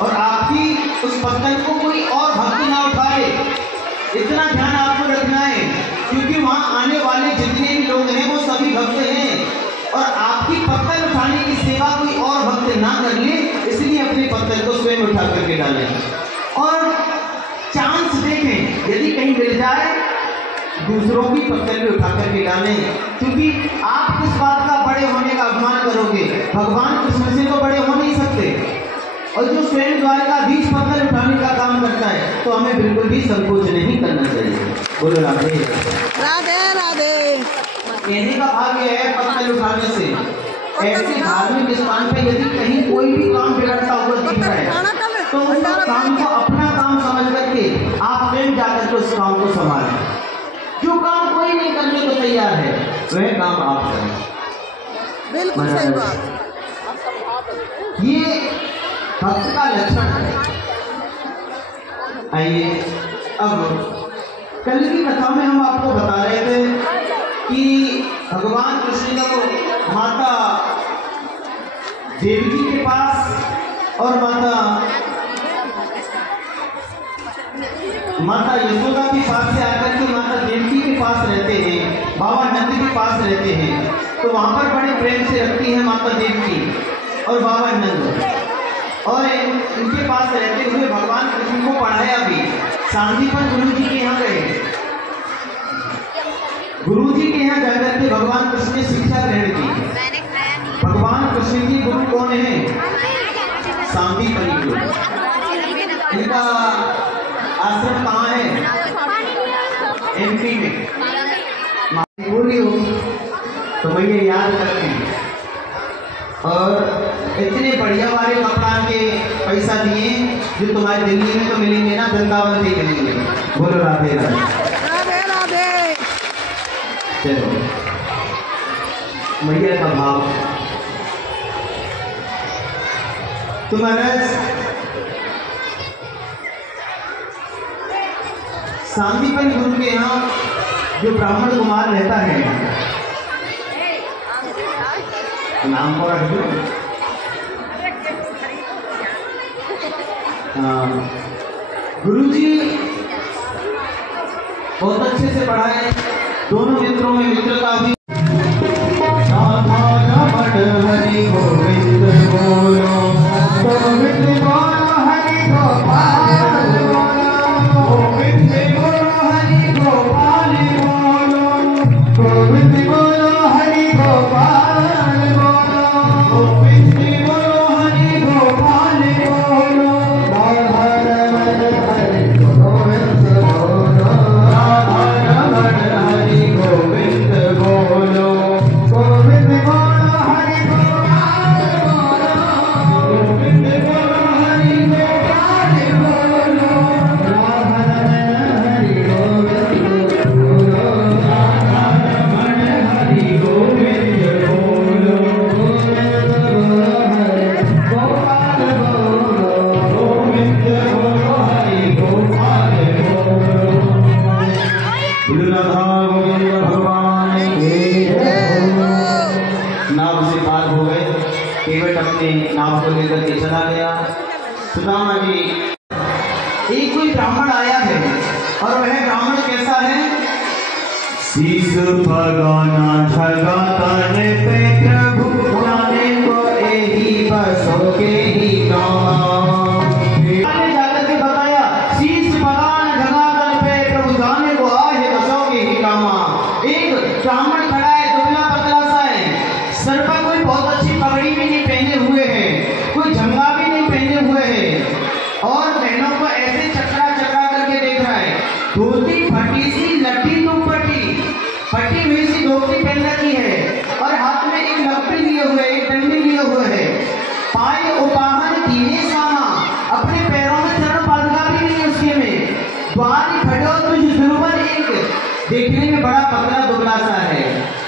और आपकी उस पत्तल को कोई और भक्त ना उठाए, इतना ध्यान आपको रखना है, क्योंकि वहां आने वाले जितने भी लोग हैं वो सभी भक्त हैं, और आपकी पत्तल उठाने की सेवा कोई और भक्त ना कर ले, इसलिए अपने पत्तल को स्वयं उठा करके डालें। और चांस देखें, यदि कहीं मिल जाए दूसरों की पत्तल भी उठा करके डालें, क्योंकि आप किस बात का बड़े होने का अभिमान करोगे, भगवान कृष्ण से तो बड़े हो नहीं सकते। और जो स्वयं द्वारकाधीश पत्तल उठाने का काम करता है तो हमें बिल्कुल भी संकोच नहीं करना चाहिए। बोलो राधे राधे राधे। कहने का भाव यह है पत्तल उठाने से ऐसे धार्मिक स्थान पे यदि कहीं कोई भी काम बिगड़ता हुआ दिख रहा है तो उस काम को अपना काम समझ करके आप स्वयं जाकर के उस काम को संभालें। जो काम कोई नहीं करने को तैयार है वह काम आप करें। बिल्कुल सही बात। ये भक्त का लक्षण है। आइए अब कल की कथा में हम आपको बता रहे थे कि भगवान कृष्ण को माता देवकी के पास और माता यशोदा के पास से आकर के माता देवकी के पास रहते हैं, बाबा नंद के पास रहते हैं। तो वहां पर बड़े प्रेम से रखती है माता देवकी और बाबा नंद, और इनके पास रहते हुए भगवान कृष्ण को पढ़ाया भी। सांदीपन गुरु जी के यहाँ गए, गुरु जी के यहाँ जाकर के भगवान कृष्ण ने शिक्षा ग्रहण की। भगवान कृष्ण की गुरु कौन है? सांदीपन गुरु। इनका आश्रम कहाँ है? एमपी में। बोली हो तो भैया याद रखें, और इतने बढ़िया वाले कपड़ा के पैसा दिए जो तुम्हारे दिल्ली में तो मिलेंगे ना, वृंदावन से मिलेंगे। बोलो राधे राधे राधे राधे। चलो मैया का भाव तुम्हारा सांदीपन गुरु के यहाँ जो ब्राह्मण कुमार रहता है, नाम को रख दो। गुरुजी बहुत अच्छे से पढ़ाए, दोनों मित्रों में मित्रता भी। हरि गोविंद बोलो, गोविंद बोलो, हरि गोपाल बोलो, गोविंद बोलो, हरि गोपाल बोलो, गोविंद बोलो, हरि गोपाल बोलो, गोविंद बोलो, हरि गोपाल बोलो, राधा रमण हरि गोविंद बोलो, राधा रमण हरि गोविंद बोलो, गोविंद बोलो, हरि गोपाल बोलो, गोविंद बोलो, हरि गोपाल बोलो, राधा रमण हरि गोविंद बोलो, राधा रमण हरि गोविंद बोलो, गोविंद बोलो, हरि गोपाल बोलो, गोविंद बोलो, हरि गोपाल बोलो। बोलो राधा गोविंद भगवान की जय। नाव से पार हो गए, केवट अपने नाव को लेकर के चला गया। सुदामा जी, एक कोई ब्राह्मण आया है, और वह ब्राह्मण कैसा है? शीश भगाना छगा ताने पे प्रभु जाने को एही बसोगे ही जाकर के बताया, शीश भगान झगा तन पे प्रभु जाने को आहे बसोगे ही कामा। एक ब्राह्मण खड़ा है, दुबला पतला सा है, सर पर कोई बहुत अच्छी पगड़ी भी नहीं पहने हुए है, कोई झंगा भी नहीं पहने हुए है, और बहनों को ऐसे चकरा चकरा करके देख रहा है। धोती फटी सी, लट्ठी दुपट्टी फटी हुई सी धोती पहन रखी है, और हाथ में एक लकड़ी लिए हुए, एक डंडी लिए हुए है। पाय उपाहन तीने सामा, अपने पैरों में चरण पादुका भी नहीं उसके में। द्वार खड़ो तुझ दुर्बल एक, देखने में बड़ा पतला दुबला सा है।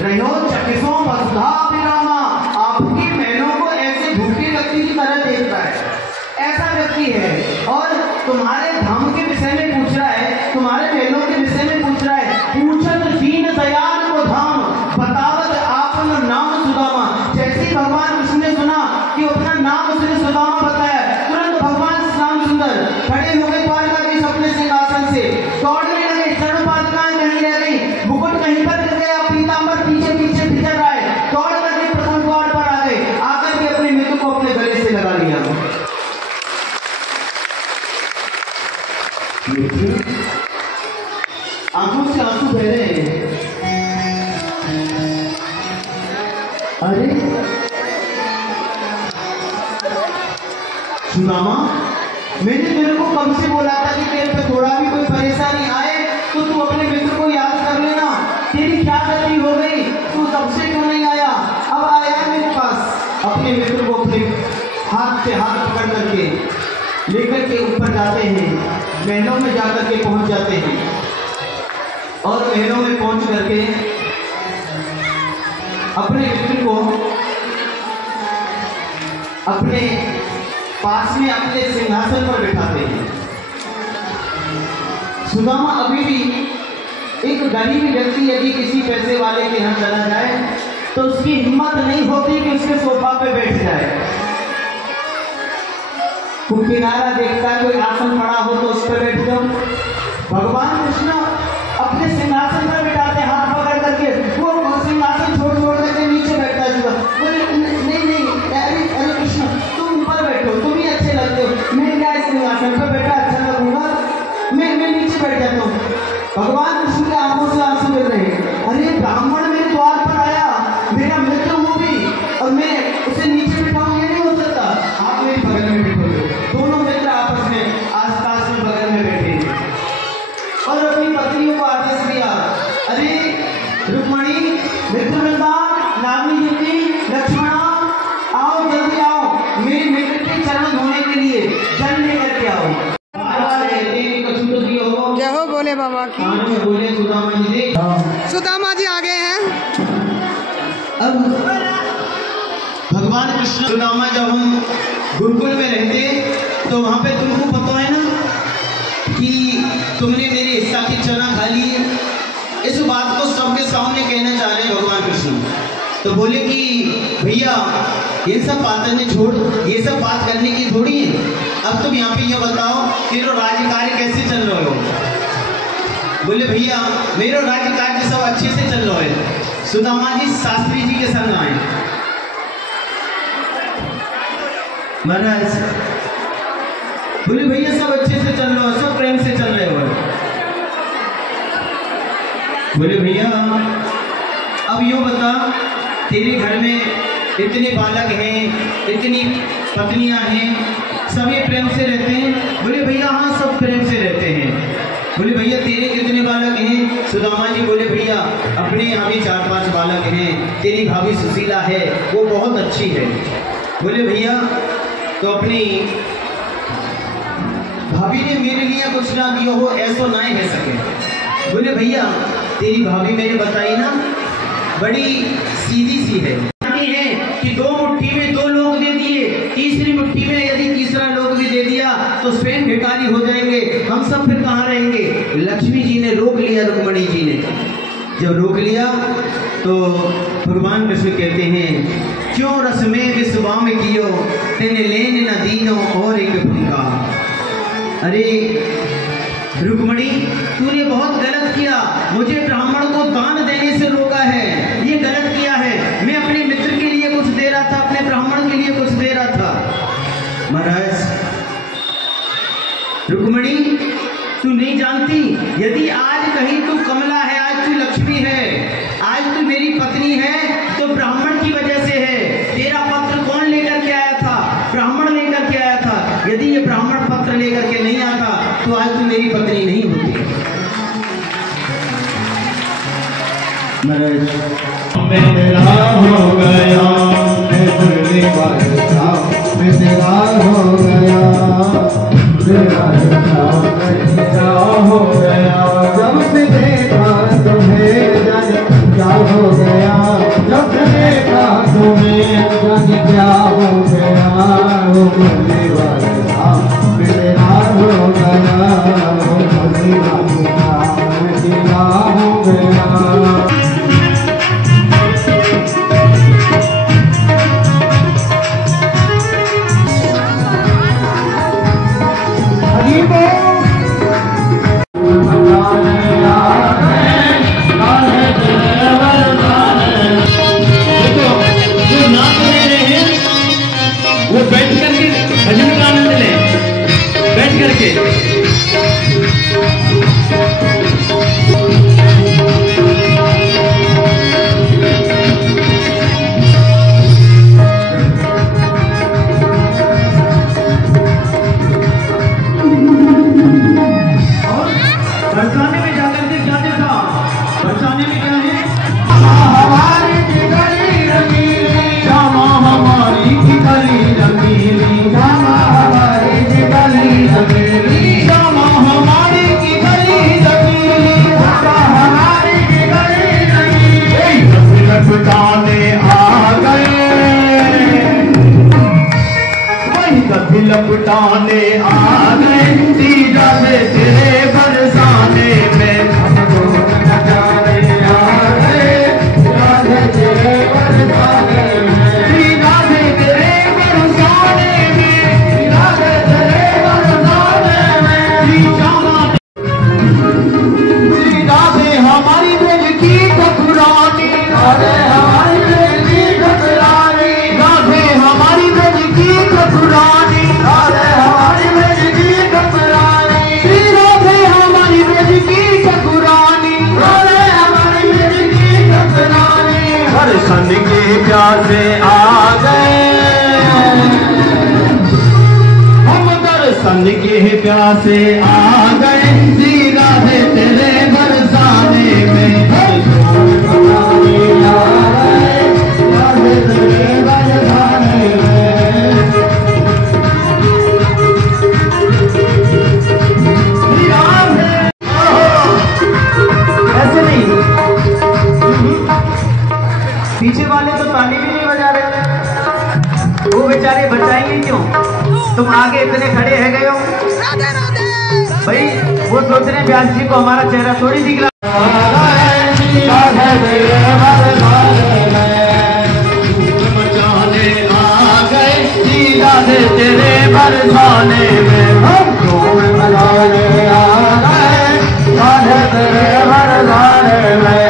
रहो चकिसों वसुधा विरामा, आपकी बहनों को ऐसे भूखे व्यक्ति की तरह देख रहा है, ऐसा व्यक्ति है। और तुम्हारे धाम के विषय में पूछ रहा है, तुम्हारे बहनों के विषय में पूछ रहा है। पूछत दीन दयाल को धाम, बतावत आपन नाम सुदामा। जैसे भगवान कृष्ण ने सुना कि अपना नाम उसने सुदामा बताया, तुरंत भगवान दौड़ने लगे, सर्वपादुकाएं कहीं रह गई, मुकुट कहीं पर गिर गया, पीतांबर पीछे पीछे बिछड़ रहा है, दौड़ करके प्रथम द्वार पर आ गए, आकर के अपने मित्र को अपने गले से लगा लिया। आंखों से आंसू बह रहे हैं। अरे सुदामा, मैंने तेरे को कब से बोला था कि तेरे पे थोड़ा भी कोई परेशानी आए तो तू अपने मित्र को याद कर लेना। तेरी क्या गलती हो गई, तू तब से क्यों नहीं आया? अब आया मेरे पास। अपने मित्र को अपने हाथ से हाथ पकड़ करके लेकर के ऊपर जाते हैं, महलों में जाकर के पहुंच जाते हैं और महलों में पहुंच करके अपने मित्र को अपने पास में अपने सिंहासन पर बैठाते हैं। सुदामा अभी भी एक गरीब व्यक्ति यदि किसी पैसे वाले के यहाँ चला जाए तो उसकी हिम्मत नहीं होती कि उसके सोफा पे बैठ जाए। कोई किनारा देखता है, कोई आसन पड़ा हो तो उस पर बैठ जाओ। भगवान कृष्ण अपने सिंहासन पर बैठाते, हाथ पकड़ करके वो सिंहासन छोड़ छोड़ करके नीचे बैठता है। नहीं नहीं, अरे अरे कृष्ण तुम ऊपर बैठो, तुम ही अच्छे लगते हो, मैं क्या इस सिंहासन पर बैठा अच्छा लगूंगा, मैं नीचे बैठ जाता हूँ। भगवान कृष्ण के आंखों से आंसू गिर रहे हैं। अरे ब्राह्मण मेरे द्वार पर आया, मेरा मित्र वो भी, और मैं उसे नीचे बैठाऊं, ये नहीं हो सकता। आप मेरे बगल में बैठोगे। दोनों मित्र आपस में आसपास में बगल में बैठे और अपनी पत्नियों को आदेश दिया, अरे रुक्मणी, मित्रवृंदा, नागनी जी, लक्ष्मणा, आओ जल्दी आओ, मेरे मित्र के चरण धोने के लिए जल लेकर के आओ। जय हो बोले बाबा की। बोले सुदामा जी देख, सुदामा जी आ गए हैं। अब भगवान कृष्ण सुदामा जब हम गुरुकुल में रहते तो वहां पे तुमको पता है ना कि तुमने मेरे हिस्सा की चना खा ली है। इस बात को सबके सामने कहना चाह रहे हैं भगवान कृष्ण। तो बोले कि भैया ये सब बातें ने छोड़, ये सब बात करने की थोड़ी है। अब तुम यहाँ पे ये बताओ तेरा राज्य कार्य कैसे चल रहे हो? बोले भैया मेरा राज्य कार्य सब अच्छे से चल रहा है। सुदामा जी शास्त्री जी के संग आए। महाराज बोले भैया सब अच्छे से चल रहा है, सब प्रेम से चल रहे हो। बोले भैया अब यूँ बता, तेरे घर में इतने बालक हैं, इतनी पत्नियां हैं, सभी प्रेम से रहते हैं? बोले भैया हाँ सब प्रेम से रहते हैं। बोले भैया तेरे कितने बालक हैं? सुदामा जी बोले भैया अपने यहाँ भी 4-5 बालक हैं, तेरी भाभी सुशीला है वो बहुत अच्छी है। बोले भैया तो अपनी भाभी ने मेरे लिए कुछ ना दिया हो ऐसा ना है सके। बोले भैया तेरी भाभी मैंने बताई ना बड़ी सीधी सी है कि 2 मुट्ठी में 2 लोग दे दिए, तीसरी मुट्ठी में यदि तीसरा लोग भी दे दिया तो स्वयं भिखारी हो जाएंगे, हम सब फिर कहाँ रहेंगे? लक्ष्मी जी ने रोक लिया, रुक्मणी जी ने जब रोक लिया तो भगवान कृष्ण कहते हैं क्यों रस में विश्वाम कियो तेने लेन न दीनो और एक भूखा। अरे रुक्मणी तूने बहुत गलत किया, मुझे ब्राह्मण को दान देने से रोका है, ये गलत किया है। मैं अपने मित्र के लिए कुछ दे रहा था, अपने ब्राह्मण के लिए कुछ दे रहा था। महाराज रुक्मणी तू नहीं जानती, यदि आज कहीं तू कमला है, आज तू लक्ष्मी है, आज तू मेरी पत्नी है तो ब्राह्मण की वजह से है। तेरा पत्र कौन लेकर के आया था? ब्राह्मण लेकर के आया था। यदि ये ब्राह्मण पत्र लेकर के नहीं आता तो आज तू मेरी पत्नी नहीं होती। मेरा हो गया मेरा हो गया जब से देखा तुम्हें जाने क्या हो गया, जब से देखा तुम्हें जाने क्या हो गया। हो बोले वाला मेरा हो गया, हो बोले वाला हो गया। बैठ करके। बरसाने में जाकर के क्या देखा? बरसाने में क्या है? हमारी की गली रंगीली, श्यामा हमारी की गली रंगीली, श्यामा हमारी की गली रंगीली, श्यामा हमारी की गली रंगीली, श्यामा हमारी की गली रंगीली। लपटाने आ गए, वही कभी लपटाने आ गए, सीधा से तेरे बरसाने में हमको नचाने आ गए, राधे तेरे बरसाने में, सीधा से तेरे बरसाने में, राधे तेरे बरसाने में, सीधा से हमारी ब्रज की ठकुरानी, राधे हमारी ब्रज की ठकुरानी, राधे हमारी ब्रज की ठकुरानी, राधे हमारी ब्रज की ठकुरानी, राधे हमारी ब्रज की ठकुरानी, राधे हमारी ब्रज की ठकुरानी। दर्शन के प्यासे आ गए, हम दर्शन के प्यासे आ गए, सीधा से तेरे बरसाने में, बरसाने आ गए, राधे तेरे बरसाने में। ऐसे नहीं, पीछे वाले तो ताली भी नहीं बजा रहे, वो बेचारे बचाएंगे क्यों? तुम आगे इतने खड़े है गए हो भाई, वो सोच रहे व्यास जी को हमारा चेहरा थोड़ी दिख रहा। मचाने आ गए, राधे तेरे बरसाने में, हम धूम मचाने आ गए, राधे तेरे बरसाने में।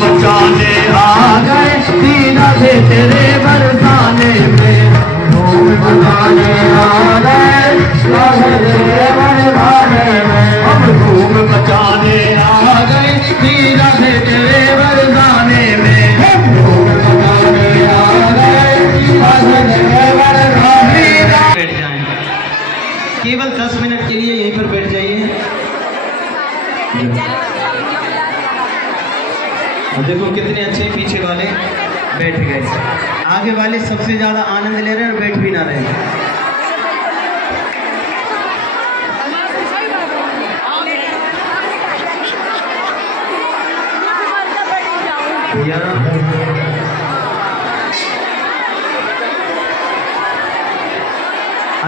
बचाने आ गए, सीधा से तेरे बरसाने में, धूम मचाने आ गए, राधे तेरे बरसाने में, हम धूम मचाने आ गए, सीधा से तेरे बरसाने में, हम धूम मचाने आ गए, राधे तेरे बरसाने में। बैठ जाएं, केवल 10 मिनट के लिए यहीं पर बैठ जाइए। देखो कितने अच्छे पीछे वाले बैठ गए, आगे वाले सबसे ज्यादा आनंद ले रहे हैं और बैठ भी ना रहे।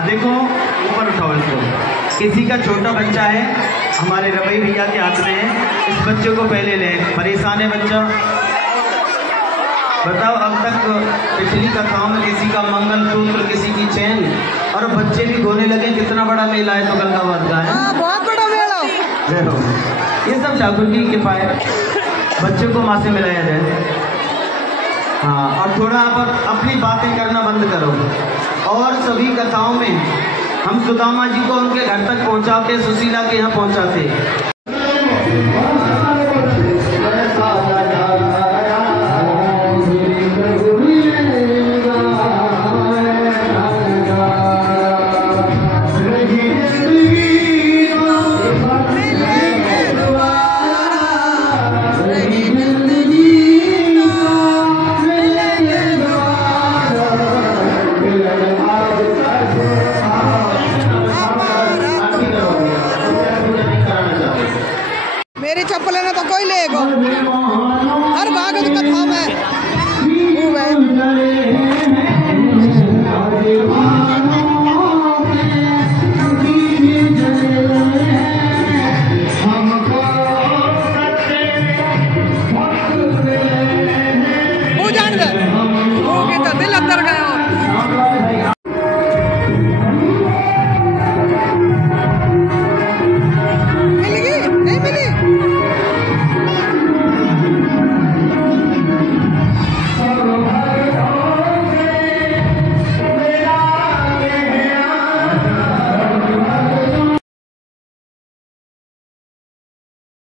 देखो ऊपर उठाओ इसको, किसी का छोटा बच्चा है, हमारे रवि भैया के हाथ में है, इस बच्चे को पहले लें। परेशान है बच्चा, बताओ अब तक पिछली कथाओं में किसी का मंगल सूत्र, किसी की चैन, और बच्चे भी गोने लगे। कितना बड़ा मेला है तो गंगावत का है, बहुत बड़ा मेला। ये सब ठाकुर की कृपा है, बच्चे को माँ से मिलाया जाए। हाँ, और थोड़ा आप अपनी बातें करना बंद करो। और सभी कथाओं में हम सुदामा जी को उनके घर तक पहुंचाते, सुशीला के यहाँ पहुंचाते,